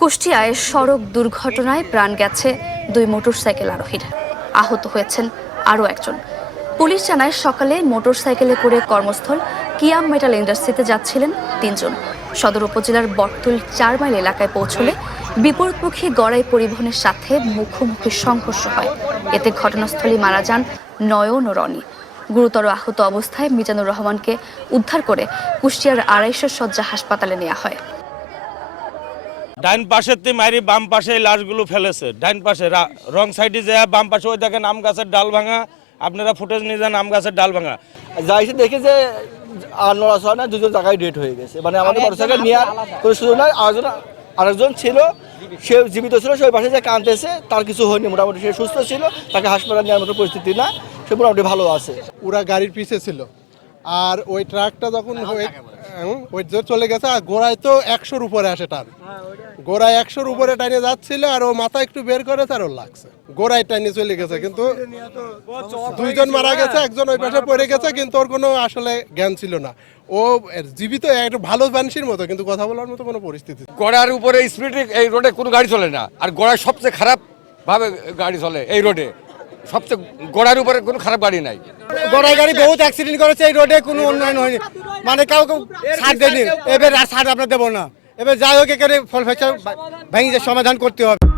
কুষ্টিয়ায় সড়ক দুর্ঘটনায় প্রাণ গেছে দুই মোটরসাইকেল আরোহীর। আহত হয়েছেন আরও একজন। পুলিশ জানায় সকালে মোটরসাইকেলে করে কর্মস্থল কিয়াম মেটাল ইন্ডাস্ট্রিতে যাচ্ছিলেন তিনজন। সদর উপজেলার বটতুল চার মাইল এলাকায় পৌঁছলে বিপরীতমুখী গড়াই পরিবহনের সাথে মুখোমুখি সংঘর্ষ হয়। এতে ঘটনাস্থলে মারা যান নয়ন ও রনি। গুরুতর আহত অবস্থায় মিজানুর রহমানকে উদ্ধার করে কুষ্টিয়ার আড়াইশো শয্যা হাসপাতালে নেওয়া হয়। ডাইন পাশের তে মারি বাম পাশে লাশগুলো ফেলেছে। ডাইন পাশে রা- রং সাইডে যায় বাম পাশে ওই দেখেন আম গাছের ডাল ভাঙা। আপনারা ফুটেজ নিয়ে যান আম গাছের ডাল ভাঙা। যাইছে দেখে যে আর নড়াচড়া না দুজন জায়গায় ডেট হয়ে গেছে। মানে আমাদের মোটরসাইকেল নেওয়ার কোনো সুযোগ নাই আরেকজন আরেকজন ছিল সে জীবিত ছিল সে পাশে যে কাঁদতেছে তার কিছু হয়নি মোটামুটি সে সুস্থ ছিল তাকে হাসপাতাল নেওয়ার মতো পরিস্থিতি না সে মোটামুটি ভালো আছে। ওরা গাড়ির পিছে ছিল। আর ওই ট্রাকটা যখন ওই যে চলে গেছে আর গোড়ায় তো একশোর উপরে আসে টান। গোড়ায় একশোর উপরে টাইনে যাচ্ছিল আর ও মাথা একটু বের করে তার ওর লাগছে। গোড়ায় টাইনে চলে গেছে কিন্তু দুইজন মারা গেছে একজন ওই পাশে পড়ে গেছে কিন্তু ওর কোনো আসলে জ্ঞান ছিল না। ও জীবিত একটা ভালো মানুষের মতো কিন্তু কথা বলার মতো কোনো পরিস্থিতি গড়ার উপরে স্পিডে এই রোডে কোনো গাড়ি চলে না আর গোড়ায় সবচেয়ে খারাপ ভাবে গাড়ি চলে এই রোডে সবচেয়ে গোড়ার উপরে কোনো খারাপ গাড়ি নাই। গোড়ায় গাড়ি বহুত অ্যাক্সিডেন্ট করেছে, এই রোডে কোনো উন্নয়ন হয়নি। মানে কাউকে ছাড় দেয়নি। এবার আর ছাড় আমরা দেবো না। এবার যাই হোক, এখানে ফল ফেসা ভেঙে সমাধান করতে হবে।